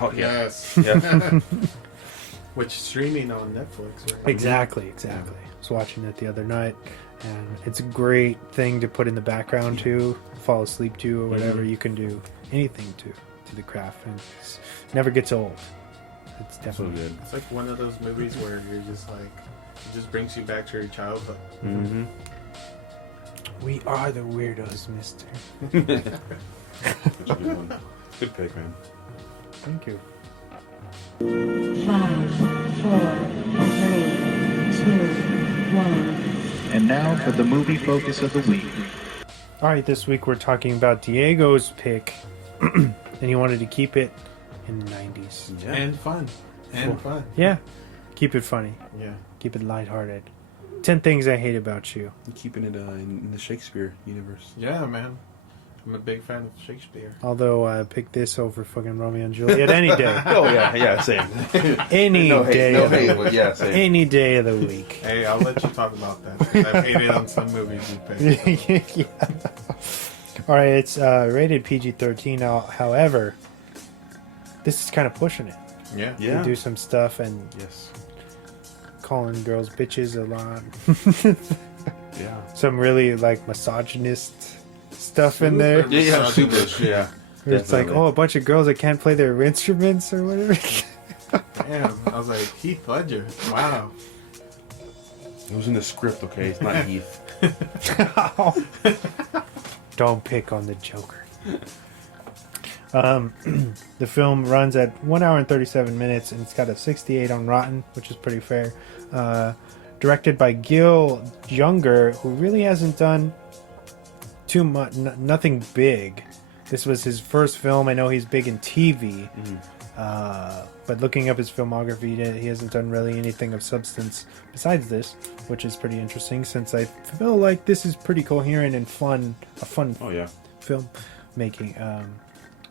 Oh, yeah. Yes. Yeah. Which streaming on Netflix, right? Exactly. I was watching it the other night, and it's a great thing to put in the background to fall asleep to, or whatever. You can do anything to the craft, and it never gets old. It's definitely So good. It's like one of those movies where you're just like, it just brings you back to your childhood. Mm-hmm. We are the weirdos, mister. Good one. Good pick, man. Thank you. 5, 4, 3, 2, 1. And now for the movie focus of the week. All right, this week we're talking about Diego's pick, and he wanted to keep it in the 90s. Yeah. And fun. And fun. Yeah, keep it funny, Yeah. keep it lighthearted. 10 things I hate about you. Keeping it in the Shakespeare universe. Yeah, man. I'm a big fan of Shakespeare. Although I picked this over fucking Romeo and Juliet any day. Oh, yeah, same. Any day. No of the hate, week. but yeah, same. Any day of the week. Hey, I'll let you talk about that. I've hated on some movies you picked. Yeah. All right, it's rated PG-13. However, this is kind of pushing it. Yeah. They Yeah. do some stuff and Yes. calling girls bitches a lot. Yeah. Some really like misogynist stuff in there. Yeah, super. Yeah. Where it's like, Definitely. oh, a bunch of girls that can't play their instruments or whatever. Damn. I was like, Heath Ledger. Wow. It was in the script, okay? It's not Heath. Don't pick on the Joker. The film runs at 1 hour and 37 minutes, and it's got a 68 on Rotten, which is pretty fair. Directed by Gil Junger, who really hasn't done too much, nothing big. This was his first film. I know he's big in TV, but looking up his filmography, he hasn't done really anything of substance besides this, which is pretty interesting since I feel like this is pretty coherent and fun, a fun Oh, yeah. film making.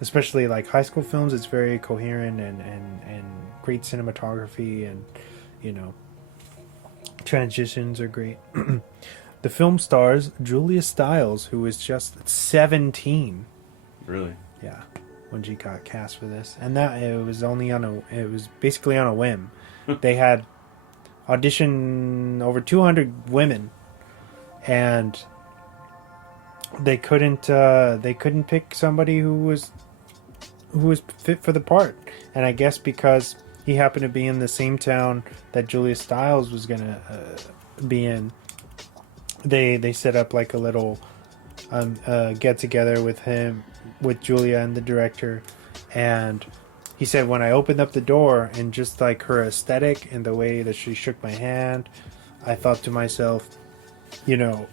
Especially like high school films, it's very coherent and great cinematography, and you know, transitions are great. The film stars Julia Stiles, who is just 17. Really? Yeah, when she got cast for this, and that it was basically on a whim. They had auditioned over 200 women, and they couldn't pick somebody who was fit for the part. And I guess because he happened to be in the same town that Julia Stiles was gonna be in, they set up like a little get together with Julia and the director. And he said, when I opened up the door and just like her aesthetic and the way that she shook my hand, I thought to myself, you know,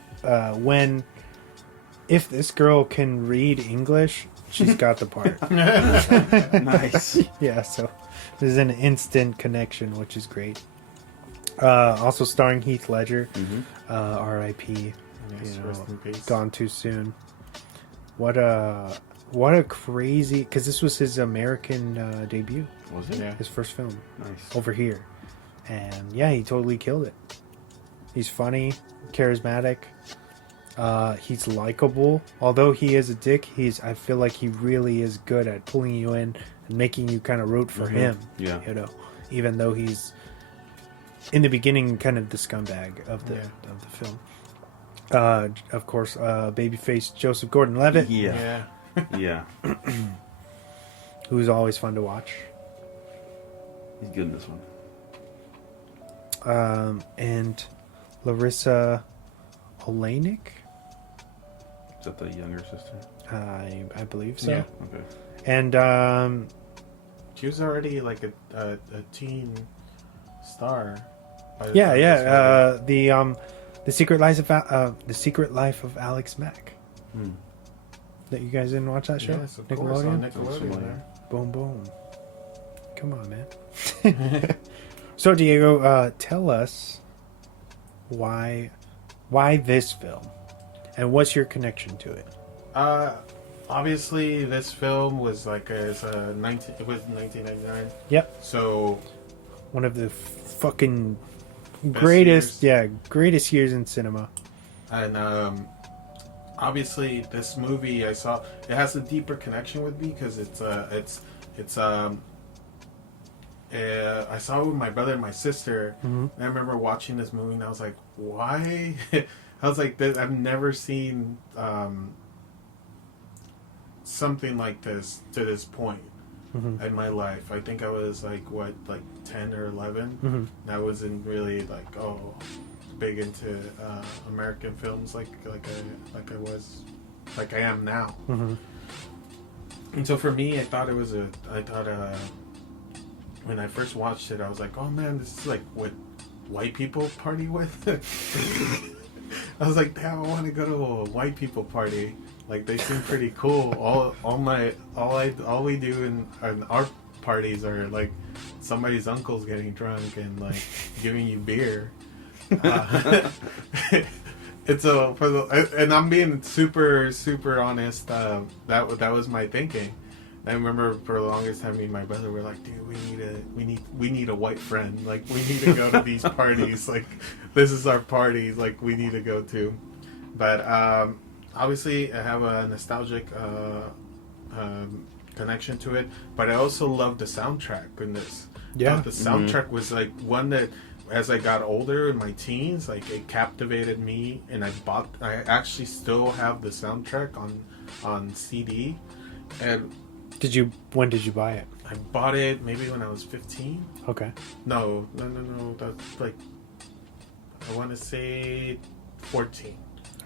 if this girl can read English, she's got the part. Nice. Yeah, so there's an instant connection, which is great. Also starring Heath Ledger, R.I.P. Yes, rest in peace. Gone too soon. What a crazy, because this was his American debut, Was it? Yeah. his first film Nice. over here, and yeah, he totally killed it. He's funny, charismatic. He's likable. Although he is a dick, I feel like he really is good at pulling you in and making you kind of root for him. Yeah. You know, even though he's in the beginning kind of the scumbag of the film. Of course, babyface Joseph Gordon-Levitt, Yeah. Yeah. Yeah. who's always fun to watch. He's good in this one. And Larissa Oleynik, Is that the younger sister? I believe so. Yeah. Okay. And She was already like a teen star. by the yeah, time yeah. this The Secret Life of Alex Mack. That you guys didn't watch that show? Yes, of course, on Nickelodeon. Familiar. There. Boom, boom. Come on, man. So, Diego, tell us why this film, and what's your connection to it? Obviously, this film was like it was 1999. Yep, So one of the fucking Best greatest, years. greatest years in cinema. and obviously this movie I saw, it has a deeper connection with me because it's I saw it with my brother and my sister. Mhm. And I remember watching this movie, and I was like, "Why?" I was like, "I've never seen something like this to this point in my life." I think I was like 10 or 11. And I wasn't really like big into American films like I am now. And so for me, I thought when I first watched it, I was like, "Oh man, this is like what white people party with." I was like, "Damn, I want to go to a white people party. Like they seem pretty cool. All we do in our parties are like somebody's uncle's getting drunk and like giving you beer." And so and I'm being super honest. That was my thinking. I remember for the longest time, me and my brother were like, "Dude, we need a white friend. Like, we need to go to these parties. Like, this is our party. Like, we need to go to." But obviously, I have a nostalgic connection to it. But I also love the soundtrack in this. Yeah. The soundtrack was like one that, as I got older in my teens, like it captivated me, and I actually still have the soundtrack on CD, and. When did you buy it? I bought it maybe when I was 15. Okay. No. That's like, I want to say 14.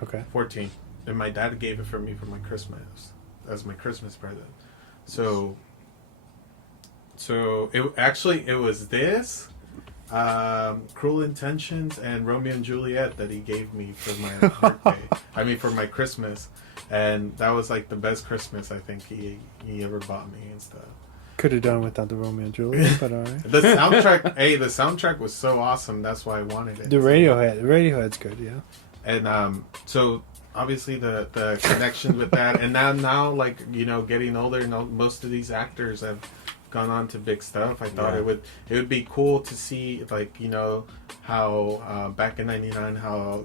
Okay. 14. And my dad gave it for me for my Christmas, as my Christmas present. So it was this, Cruel Intentions and Romeo and Juliet that he gave me for my birthday. For my Christmas. And that was like the best Christmas I think he ever bought me and stuff. Could have done without the Romeo and Juliet, but alright. The soundtrack was so awesome. That's why I wanted it. The Radiohead's good, yeah. And so obviously the connection with that, and now like getting older, most of these actors have gone on to big stuff. I thought it would be cool to see like how back in '99 how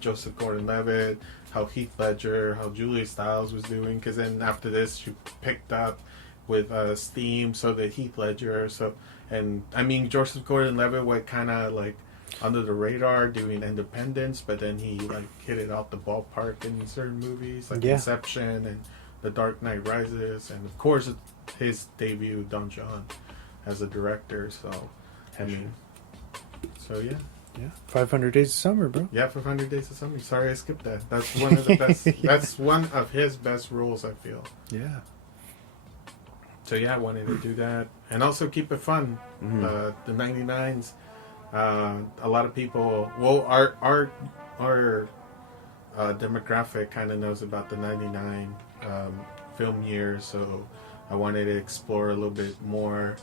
Joseph Gordon-Levitt, how Heath Ledger, how Julia Stiles was doing, because then after this she picked up with Steam, so did Heath Ledger. Joseph Gordon-Levitt went kind of like under the radar doing Independence, but then he like hit it out the ballpark in certain movies like Inception and The Dark Knight Rises, and of course his debut Don John as a director. Yeah, 500 Days of Summer, bro. Yeah, 500 Days of Summer. Sorry, I skipped that. That's one of the best. That's one of his best roles, I feel. Yeah. So yeah, I wanted to do that and also keep it fun. The 99s. A lot of people. Well, our demographic kind of knows about the 99 film year, so I wanted to explore a little bit more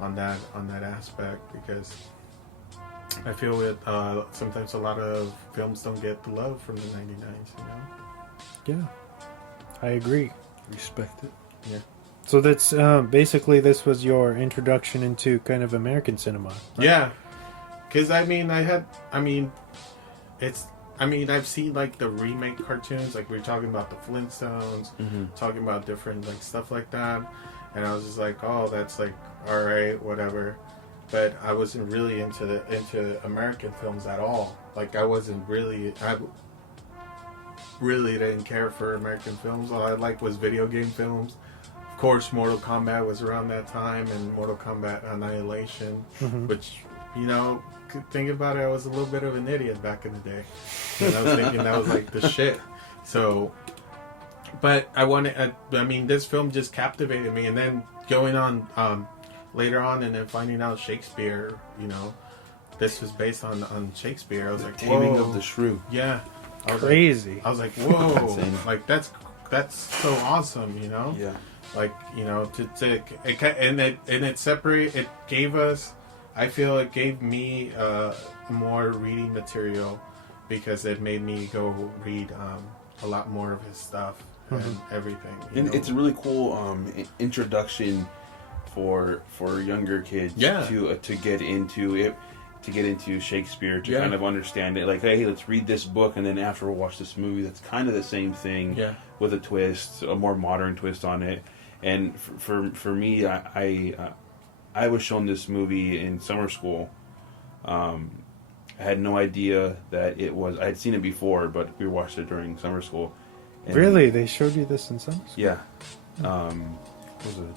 on that aspect, because I feel that sometimes a lot of films don't get the love from the 99s, Yeah, I agree. Respect it. Yeah. So that's basically this was your introduction into kind of American cinema. Right? Yeah, because I've seen like the remake cartoons, like we were talking about the Flintstones, talking about different like stuff like that, and I was just like, oh, that's like all right, whatever. But I wasn't really into American films at all. Like I really didn't care for American films. All I liked was video game films. Of course, Mortal Kombat was around that time, and Mortal Kombat Annihilation, which, think about it, I was a little bit of an idiot back in the day. And I was thinking that was like the shit. So, but this film just captivated me. And then going on later on and then finding out Shakespeare, this was based on Shakespeare. I was like, Taming whoa. of the Shrew. Yeah. Crazy. I was like, whoa. Like, that's so awesome, Yeah. Like, it gave us, I feel it gave me more reading material, because it made me go read a lot more of his stuff and everything. And it's a really cool introduction for younger kids to get into it, to get into Shakespeare, to kind of understand it. Like, hey, let's read this book, and then after we'll watch this movie. That's kind of the same thing with a twist, a more modern twist on it. And for me, I I was shown this movie in summer school. I had no idea that it was. I had seen it before, but we watched it during summer school. And really, they showed you this in summer school? Yeah. Was a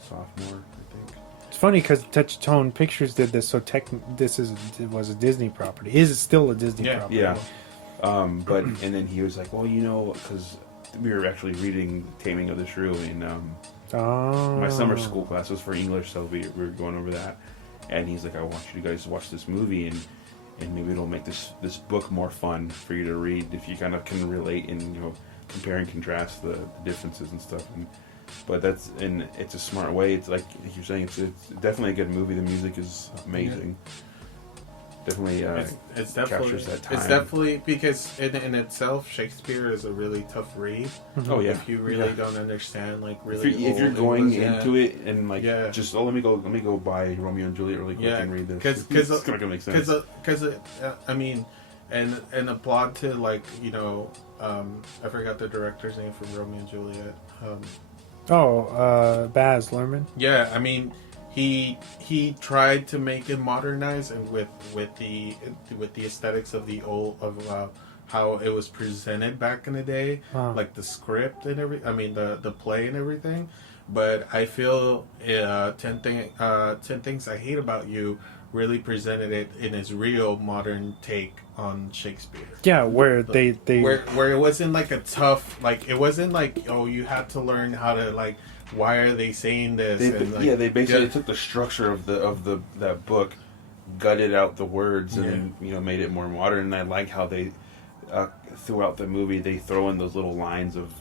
sophomore, I think. It's funny because Touchstone Pictures did this, so it was a Disney property. Is it still a Disney property? Yeah. But and then he was like, well, because we were actually reading Taming of the Shrew in my summer school class. Was for English, so we were going over that. And he's like, I want you guys to watch this movie, and maybe it'll make this book more fun for you to read if you kind of can relate and compare and contrast the differences and stuff. But it's a smart way. It's like you're saying, it's definitely a good movie. The music is amazing. Yeah. Definitely, it's definitely captures that time. It's definitely because in itself, Shakespeare is a really tough read. Oh yeah. If you really don't understand, if you're going into it and just let me go buy Romeo and Juliet really quick and read this. Because it's not gonna make sense. Because I mean, and a plot to I forgot the director's name for Romeo and Juliet. Baz Luhrmann. Yeah, I mean. He tried to make it modernized and with the aesthetics of the old how it was presented back in the day, like the script and the play and everything. But I feel 10 Things I Hate About You really presented it in its real modern take on Shakespeare. Yeah, where where it wasn't like a tough, it wasn't like, oh, you had to learn how to why are they saying this? They basically took the structure of that book, gutted out the words, and then made it more modern. And I like how they throughout the movie they throw in those little lines of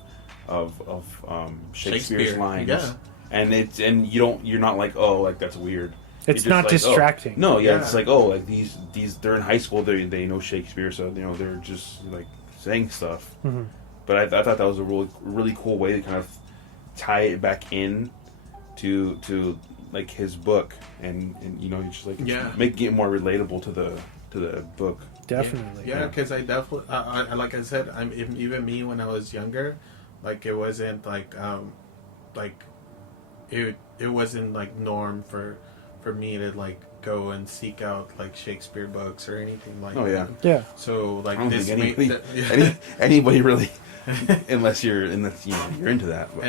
Shakespeare's lines, and you're not like, oh, like that's weird. It's not distracting. Oh. No, it's like, oh, like these they're in high school, they know Shakespeare, so they're just saying stuff. Mm-hmm. But I thought that was a really cool way to kind of tie it back in to his book and just making it more relatable to the book. Definitely. Yeah, because I definitely like I said, even me when I was younger, it wasn't it wasn't norm for me to go and seek out Shakespeare books or anything like that. Yeah. So I don't think anybody really unless you're into that. But.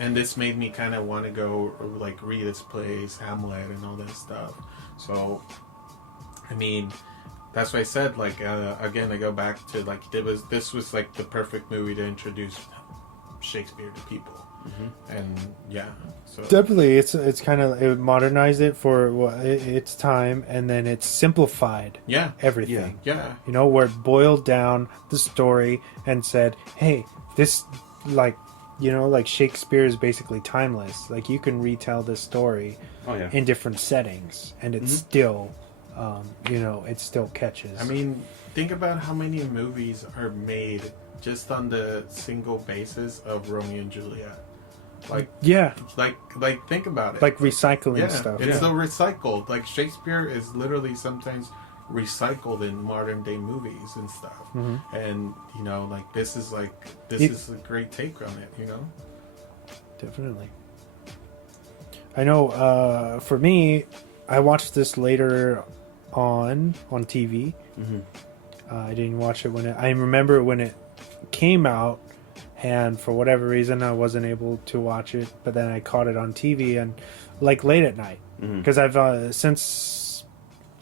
And this made me kind of want to go read his plays, Hamlet, and all this stuff. So, I mean, that's why I said again I go back to this was the perfect movie to introduce Shakespeare to people. Mm-hmm. And so definitely it's kind of it modernized it for its time, and then it's simplified everything. Where it boiled down the story and said, hey, this Shakespeare is basically timeless. You can retell this story in different settings, and it's still it still catches. I mean, think about how many movies are made just on the single basis of Romeo and Juliet. Think about it. Recycling stuff. It's so recycled. Shakespeare is literally sometimes recycled in modern day movies and stuff. Mm-hmm. And this is a great take on it. Definitely. I know. For me, I watched this later on TV. Mm-hmm. I didn't watch it I remember when it came out. And for whatever reason, I wasn't able to watch it. But then I caught it on TV and late at night. Because I've since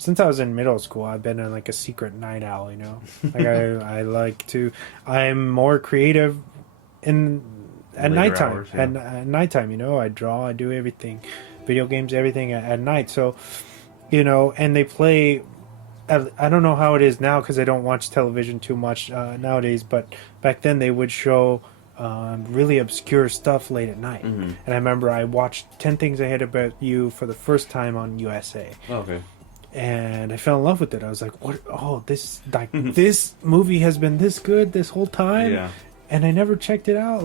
I was in middle school, I've been a secret night owl. I like to. I'm more creative at nighttime. Hours, at nighttime, I draw, I do everything, video games, everything at night. So, and they play. I don't know how it is now because I don't watch television too much nowadays, but back then they would show really obscure stuff late at night. Mm-hmm. And I remember I watched 10 Things I Hate About You for the first time on USA. Oh, okay. And I fell in love with it. I was like, "What? Oh, this this movie has been this good this whole time." Yeah. And I never checked it out.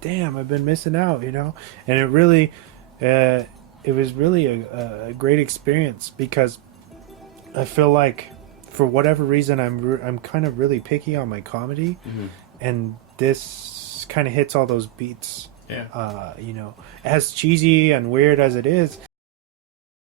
Damn, I've been missing out, And it really, it was really a great experience because I feel like, for whatever reason, I'm kind of really picky on my comedy, and this kind of hits all those beats. Yeah. As cheesy and weird as it is,